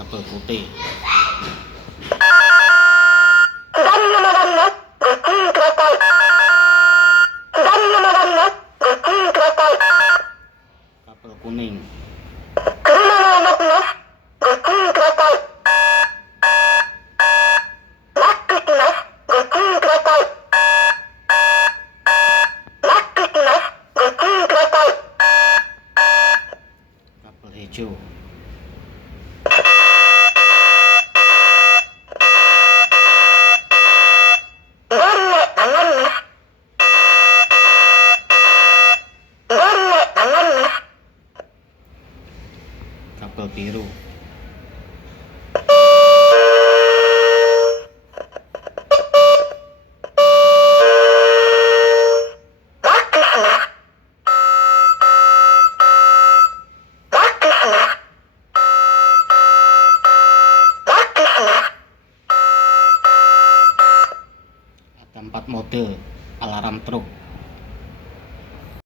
kabel putih. Kabel kuning. Kabel hijau. Kabel biru. Ada 4 mode alarm truk.